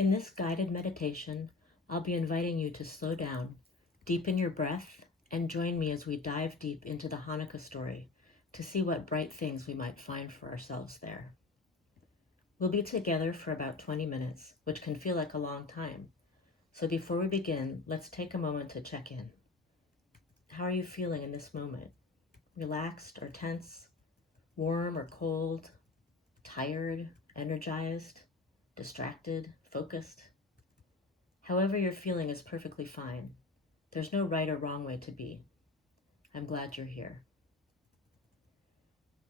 In this guided meditation, I'll be inviting you to slow down, deepen your breath, and join me as we dive deep into the Hannukah story to see what bright things we might find for ourselves there. We'll be together for about 20 minutes, which can feel like a long time. So before we begin, let's take a moment to check in. How are you feeling in this moment? Relaxed or tense? Warm or cold? Tired? Energized? Distracted? Focused? However you're feeling is perfectly fine. There's no right or wrong way to be. I'm glad you're here.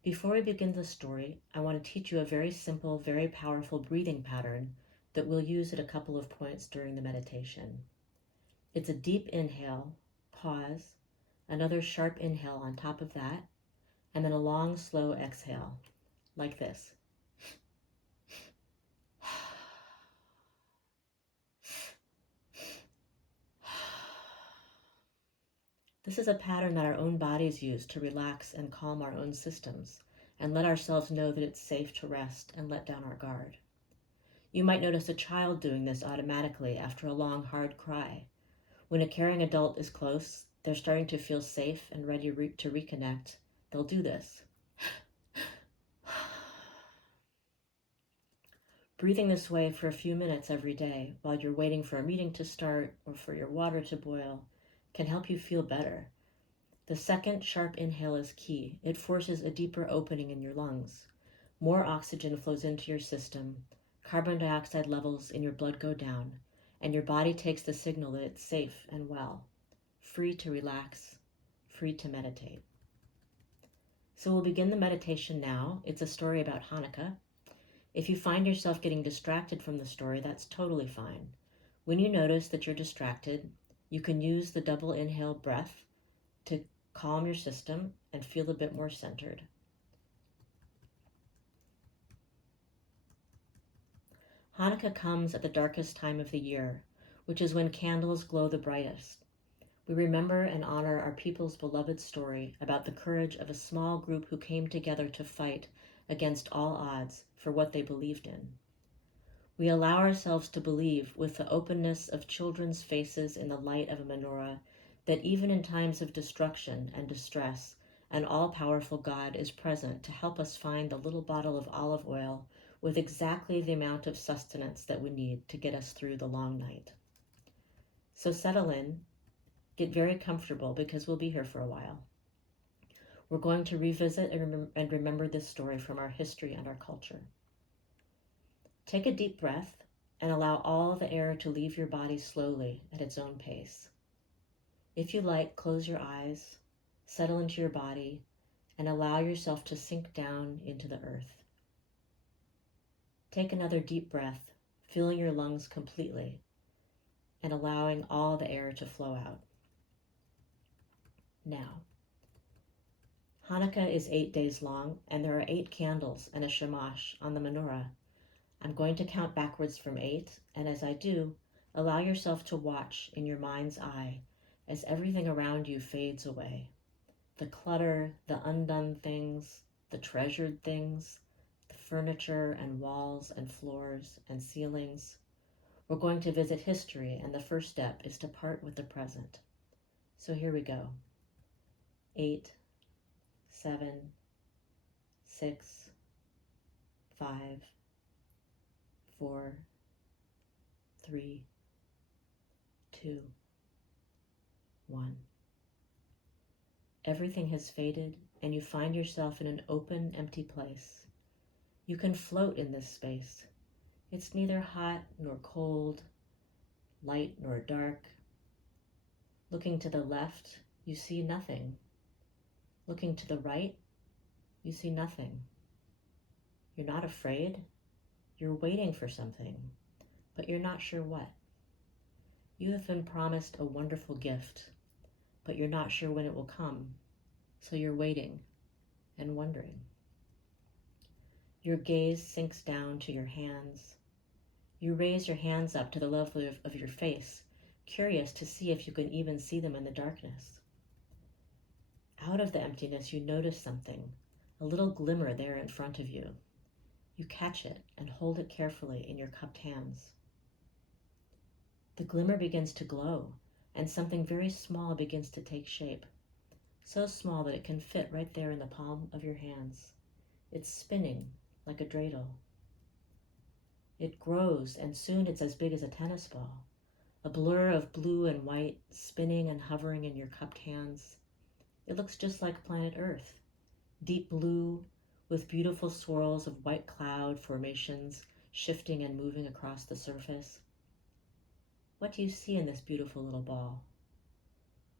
Before we begin the story, I want to teach you a very simple, very powerful breathing pattern that we'll use at a couple of points during the meditation. It's a deep inhale, pause, another sharp inhale on top of that, and then a long, slow exhale, like this. This is a pattern that our own bodies use to relax and calm our own systems and let ourselves know that it's safe to rest and let down our guard. You might notice a child doing this automatically after a long, hard cry. When a caring adult is close, they're starting to feel safe and ready to reconnect. They'll do this. Breathing this way for a few minutes every day while you're waiting for a meeting to start or for your water to boil can help you feel better. The second sharp inhale is key. It forces a deeper opening in your lungs. More oxygen flows into your system, carbon dioxide levels in your blood go down, and your body takes the signal that it's safe and well, free to relax, free to meditate. So we'll begin the meditation now. It's a story about Hannukah. If you find yourself getting distracted from the story, that's totally fine. When you notice that you're distracted, you can use the double inhale breath to calm your system and feel a bit more centered. Hannukah comes at the darkest time of the year, which is when candles glow the brightest. We remember and honor our people's beloved story about the courage of a small group who came together to fight against all odds for what they believed in. We allow ourselves to believe with the openness of children's faces in the light of a menorah that even in times of destruction and distress, an all-powerful God is present to help us find the little bottle of olive oil with exactly the amount of sustenance that we need to get us through the long night. So settle in, get very comfortable because we'll be here for a while. We're going to revisit and remember this story from our history and our culture. Take a deep breath and allow all the air to leave your body slowly at its own pace. If you like, close your eyes, settle into your body, and allow yourself to sink down into the earth. Take another deep breath, filling your lungs completely and allowing all the air to flow out. Now, Hannukah is 8 days long, and there are 8 candles and a shamash on the menorah. I'm going to count backwards from 8, and as I do, allow yourself to watch in your mind's eye as everything around you fades away. The clutter, the undone things, the treasured things, the furniture and walls and floors and ceilings. We're going to visit history, and the first step is to part with the present. So here we go. 8, 7, 6, 5, 4, 3, 2, 1. Everything has faded, and you find yourself in an open, empty place. You can float in this space. It's neither hot nor cold, light nor dark. Looking to the left, you see nothing. Looking to the right, you see nothing. You're not afraid. You're waiting for something, but you're not sure what. You have been promised a wonderful gift, but you're not sure when it will come, so you're waiting and wondering. Your gaze sinks down to your hands. You raise your hands up to the level of your face, curious to see if you can even see them in the darkness. Out of the emptiness, you notice something, a little glimmer there in front of you. You catch it and hold it carefully in your cupped hands. The glimmer begins to glow, and something very small begins to take shape, so small that it can fit right there in the palm of your hands. It's spinning like a dreidel. It grows, and soon it's as big as a tennis ball, a blur of blue and white spinning and hovering in your cupped hands. It looks just like planet Earth, deep blue with beautiful swirls of white cloud formations shifting and moving across the surface. What do you see in this beautiful little ball?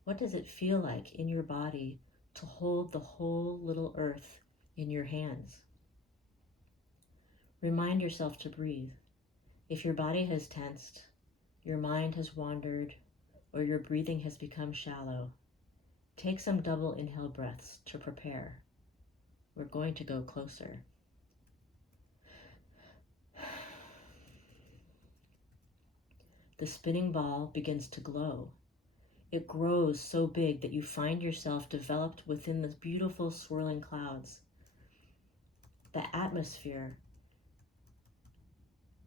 What does it feel like in your body to hold the whole little Earth in your hands? Remind yourself to breathe. If your body has tensed, your mind has wandered, or your breathing has become shallow, take some double inhale breaths to prepare. We're going to go closer. The spinning ball begins to glow. It grows so big that you find yourself developed within the beautiful swirling clouds. The atmosphere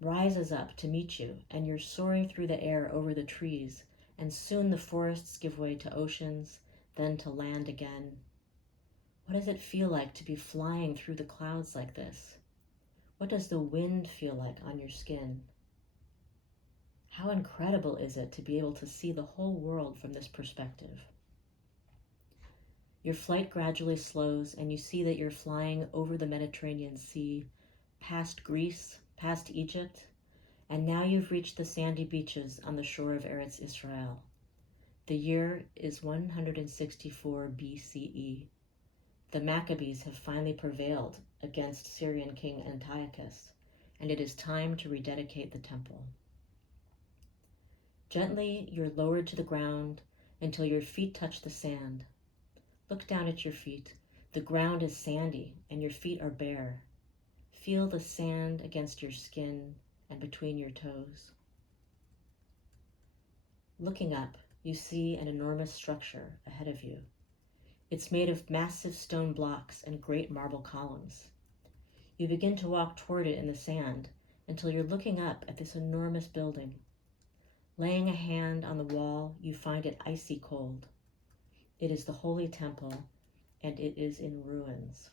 rises up to meet you, and you're soaring through the air over the trees, and soon the forests give way to oceans, then to land again. What does it feel like to be flying through the clouds like this? What does the wind feel like on your skin? How incredible is it to be able to see the whole world from this perspective? Your flight gradually slows, and you see that you're flying over the Mediterranean Sea, past Greece, past Egypt, and now you've reached the sandy beaches on the shore of Eretz Israel. The year is 164 BCE. The Maccabees have finally prevailed against Syrian king Antiochus, and it is time to rededicate the temple. Gently, you're lowered to the ground until your feet touch the sand. Look down at your feet. The ground is sandy, and your feet are bare. Feel the sand against your skin and between your toes. Looking up, you see an enormous structure ahead of you. It's made of massive stone blocks and great marble columns. You begin to walk toward it in the sand until you're looking up at this enormous building. Laying a hand on the wall, you find it icy cold. It is the Holy Temple, and it is in ruins.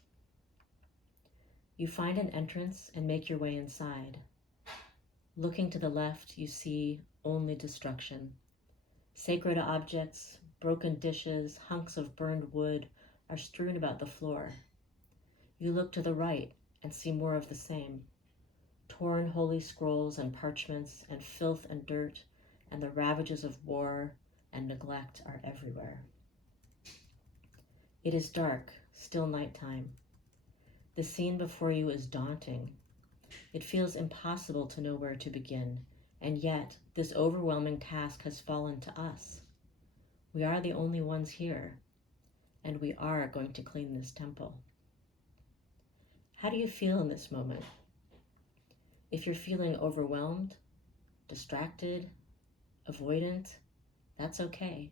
You find an entrance and make your way inside. Looking to the left, you see only destruction. Sacred objects, broken dishes, hunks of burned wood are strewn about the floor. You look to the right and see more of the same. Torn holy scrolls and parchments and filth and dirt and the ravages of war and neglect are everywhere. It is dark, still nighttime. The scene before you is daunting. It feels impossible to know where to begin, and yet this overwhelming task has fallen to us. We are the only ones here, and we are going to clean this temple. How do you feel in this moment? If you're feeling overwhelmed, distracted, avoidant, that's okay.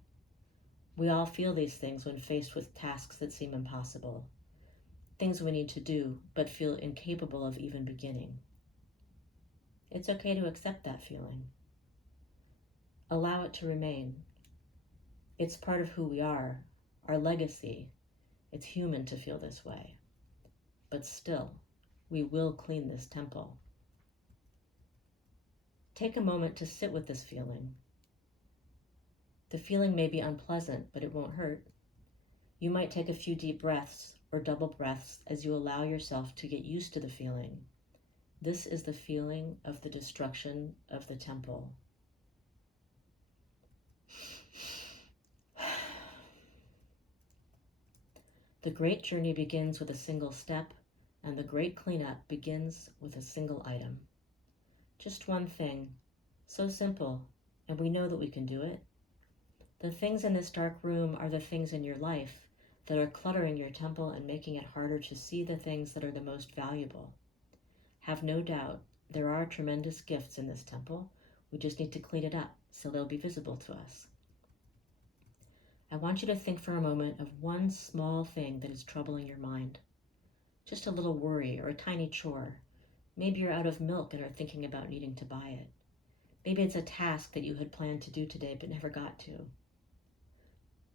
We all feel these things when faced with tasks that seem impossible, things we need to do but feel incapable of even beginning. It's okay to accept that feeling. Allow it to remain. It's part of who we are, our legacy. It's human to feel this way. But still, we will clean this temple. Take a moment to sit with this feeling. The feeling may be unpleasant, but it won't hurt. You might take a few deep breaths or double breaths as you allow yourself to get used to the feeling. This is the feeling of the destruction of the temple. The great journey begins with a single step, and the great cleanup begins with a single item. Just one thing, so simple, and we know that we can do it. The things in this dark room are the things in your life that are cluttering your temple and making it harder to see the things that are the most valuable. Have no doubt, there are tremendous gifts in this temple. We just need to clean it up so they'll be visible to us. I want you to think for a moment of one small thing that is troubling your mind. Just a little worry or a tiny chore. Maybe you're out of milk and are thinking about needing to buy it. Maybe it's a task that you had planned to do today but never got to.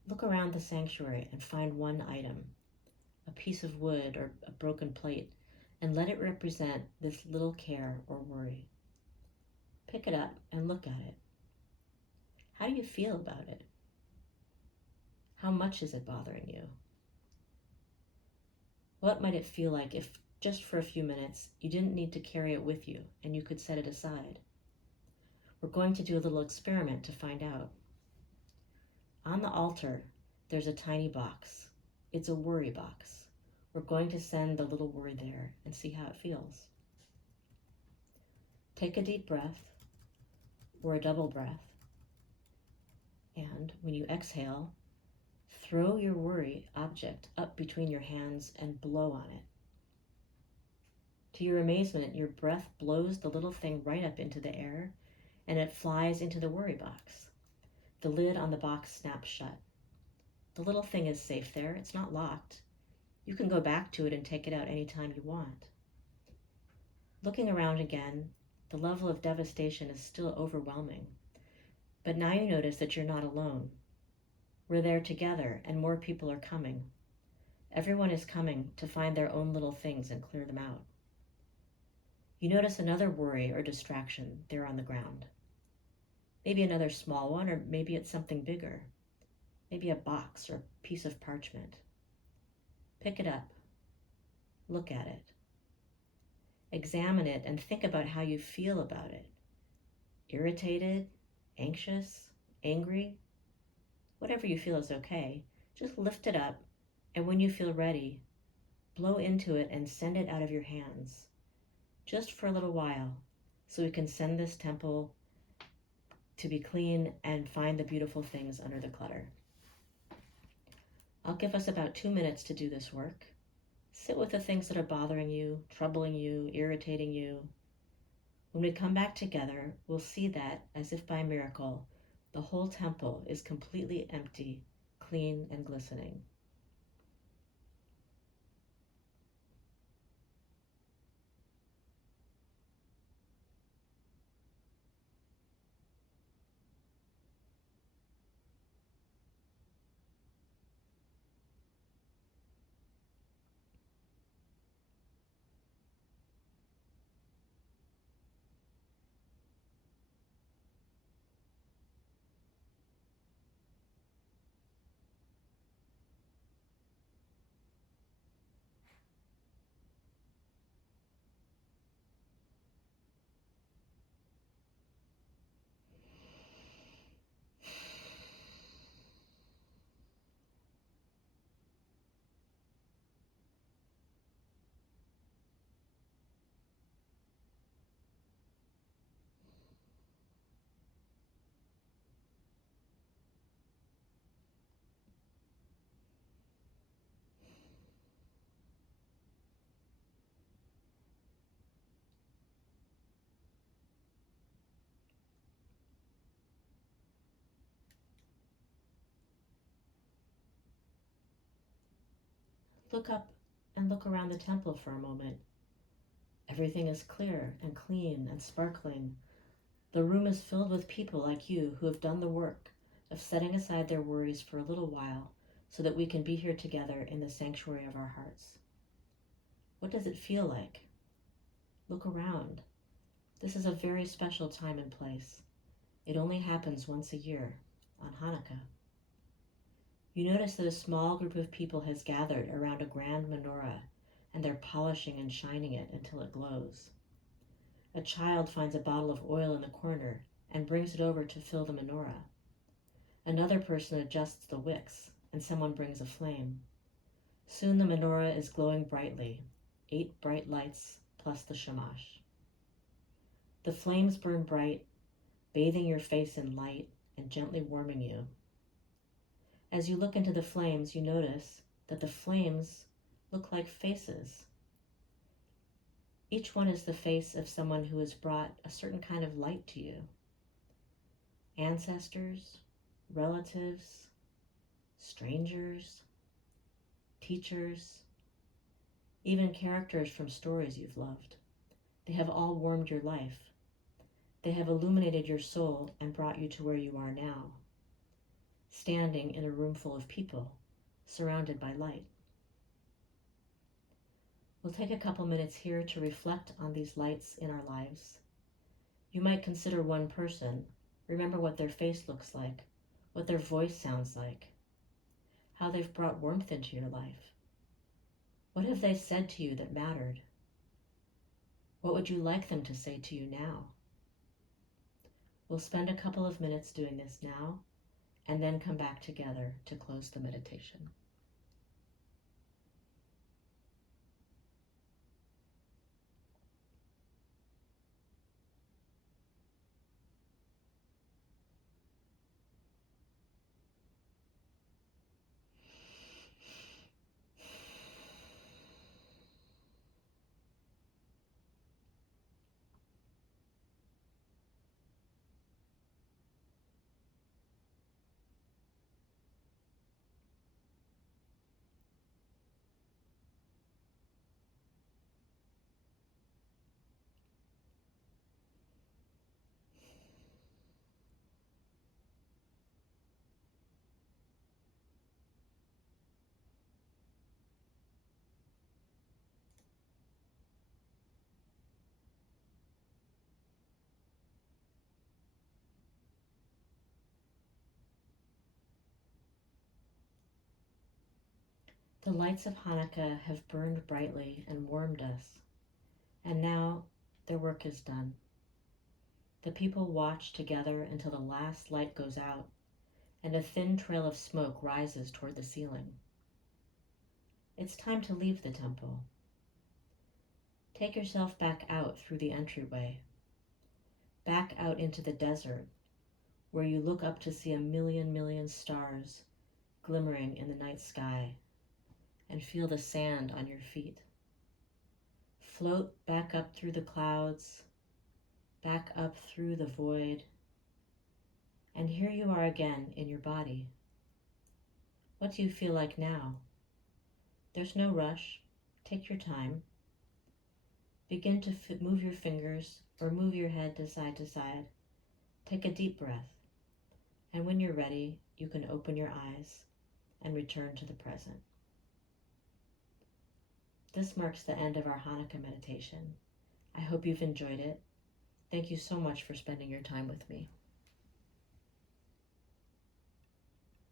Look around the sanctuary and find one item, a piece of wood or a broken plate, and let it represent this little care or worry. Pick it up and look at it. How do you feel about it? How much is it bothering you? What might it feel like if, just for a few minutes, you didn't need to carry it with you and you could set it aside? We're going to do a little experiment to find out. On the altar, there's a tiny box. It's a worry box. We're going to send the little worry there and see how it feels. Take a deep breath, or a double breath, and when you exhale, throw your worry object up between your hands and blow on it. To your amazement, your breath blows the little thing right up into the air, and it flies into the worry box. The lid on the box snaps shut. The little thing is safe there. It's not locked. You can go back to it and take it out anytime you want. Looking around again, the level of devastation is still overwhelming. But now you notice that you're not alone. We're there together, and more people are coming. Everyone is coming to find their own little things and clear them out. You notice another worry or distraction there on the ground. Maybe another small one, or maybe it's something bigger. Maybe a box or a piece of parchment. Pick it up. Look at it. Examine it and think about how you feel about it. Irritated, anxious, angry? Whatever you feel is okay. Just lift it up, and when you feel ready, blow into it and send it out of your hands. Just for a little while, so we can send this temple to be clean and find the beautiful things under the clutter. I'll give us about 2 minutes to do this work. Sit with the things that are bothering you, troubling you, irritating you. When we come back together, we'll see that, as if by miracle, the whole temple is completely empty, clean, and glistening. Look up and look around the temple for a moment. Everything is clear and clean and sparkling. The room is filled with people like you who have done the work of setting aside their worries for a little while so that we can be here together in the sanctuary of our hearts. What does it feel like? Look around. This is a very special time and place. It only happens once a year, on Hannukah. You notice that a small group of people has gathered around a grand menorah, and they're polishing and shining it until it glows. A child finds a bottle of oil in the corner and brings it over to fill the menorah. Another person adjusts the wicks, and someone brings a flame. Soon the menorah is glowing brightly, 8 bright lights plus the shamash. The flames burn bright, bathing your face in light and gently warming you. As you look into the flames, you notice that the flames look like faces. Each one is the face of someone who has brought a certain kind of light to you. Ancestors, relatives, strangers, teachers, even characters from stories you've loved. They have all warmed your life. They have illuminated your soul and brought you to where you are now, standing in a room full of people, surrounded by light. We'll take a couple minutes here to reflect on these lights in our lives. You might consider one person, remember what their face looks like, what their voice sounds like, how they've brought warmth into your life. What have they said to you that mattered? What would you like them to say to you now? We'll spend a couple of minutes doing this now, and then come back together to close the meditation. The lights of Hannukah have burned brightly and warmed us, and now their work is done. The people watch together until the last light goes out and a thin trail of smoke rises toward the ceiling. It's time to leave the temple. Take yourself back out through the entryway, back out into the desert, where you look up to see a million stars glimmering in the night sky, and feel the sand on your feet. Float back up through the clouds, back up through the void, and here you are again in your body. What do you feel like now? There's no rush. Take your time. Begin to move your fingers or move your head to side. Take a deep breath, and when you're ready, you can open your eyes and return to the present. This marks the end of our Hannukah meditation. I hope you've enjoyed it. Thank you so much for spending your time with me.